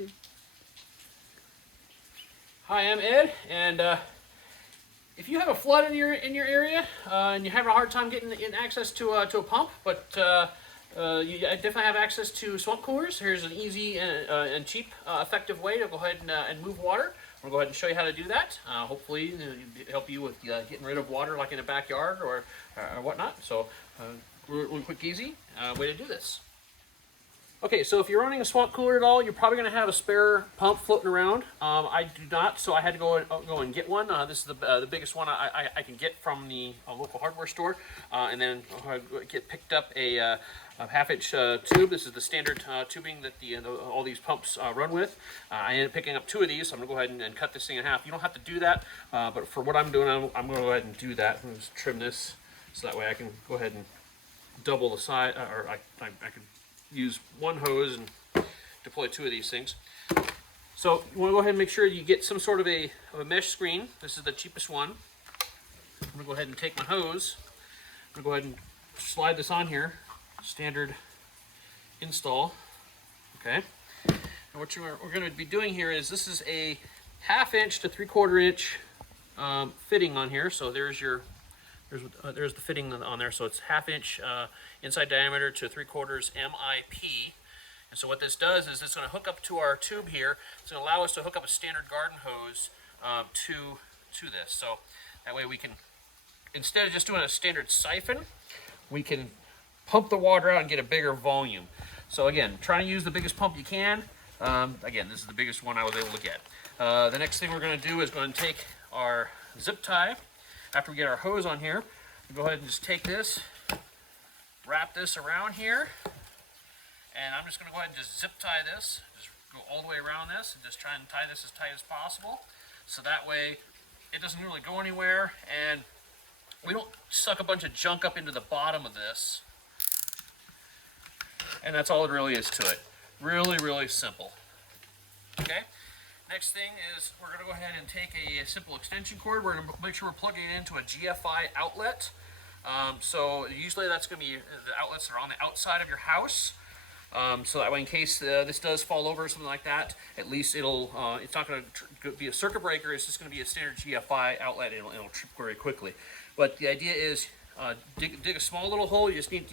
too. Hi, I'm Ed, and if you have a flood in your area and you're having a hard time getting access to a pump, but you definitely have access to swamp coolers, here's an easy and cheap, effective way to go ahead and move water. We'll go ahead and show you how to do that. Hopefully, help you with getting rid of water, like in a backyard or whatnot. So, really quick, easy way to do this. Okay, so if you're running a swamp cooler at all, you're probably going to have a spare pump floating around. I do not, so I had to go and get one. This is the biggest one I can get from the local hardware store, and then get picked up a half-inch tube. This is the standard tubing that all these pumps run with. I ended up picking up 2 of these, so I'm going to go ahead and cut this thing in half. You don't have to do that, but for what I'm doing, I'm going to go ahead and do that. I'm going to just trim this, so that way I can go ahead and double the size, or I can use one hose and deploy 2 of these things. So you want to go ahead and make sure you get some sort of a mesh screen. This is the cheapest one. I'm going to go ahead and take my hose. I'm going to go ahead and slide this on here. Standard install. Okay. And what we're going to be doing here is, this is a 1/2 inch to 3/4 inch fitting on here. So there's the fitting on there. So it's 1/2 inch inside diameter to 3/4 MIP. And so what this does is it's going to hook up to our tube here. It's going to allow us to hook up a standard garden hose to this. So that way we can, instead of just doing a standard siphon, we can pump the water out and get a bigger volume. So again, try to use the biggest pump you can. Again, this is the biggest one I was able to get. The next thing we're going to do is going to take our zip tie. After we get our hose on here, we'll go ahead and just take this, wrap this around here, and I'm just going to go ahead and just zip tie this. Just go all the way around this and just try and tie this as tight as possible. So that way it doesn't really go anywhere, and we don't suck a bunch of junk up into the bottom of this. And that's all it really is to it. Really, really simple. Okay? Next thing is, we're going to go ahead and take a simple extension cord. We're going to make sure we're plugging it into a GFI outlet. So usually that's going to be the outlets that are on the outside of your house. So that way, in case this does fall over or something like that, at least it's not going to be a circuit breaker. It's just going to be a standard GFI outlet. It'll trip very quickly. But the idea is, dig a small little hole. You just need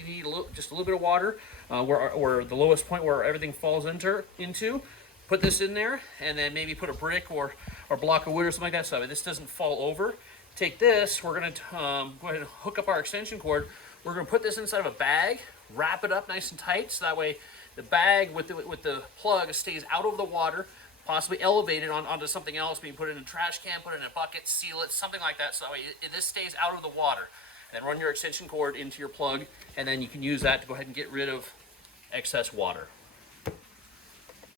just a little bit of water, where the lowest point where everything falls into. Put this in there, and then maybe put a brick or block of wood or something like that, so that this doesn't fall over. Take this, we're going to go ahead and hook up our extension cord. We're going to put this inside of a bag, wrap it up nice and tight, so that way the bag with the plug stays out of the water, possibly elevated onto something else, maybe put it in a trash can, put it in a bucket, seal it, something like that, so that way this stays out of the water. And then run your extension cord into your plug, and then you can use that to go ahead and get rid of excess water.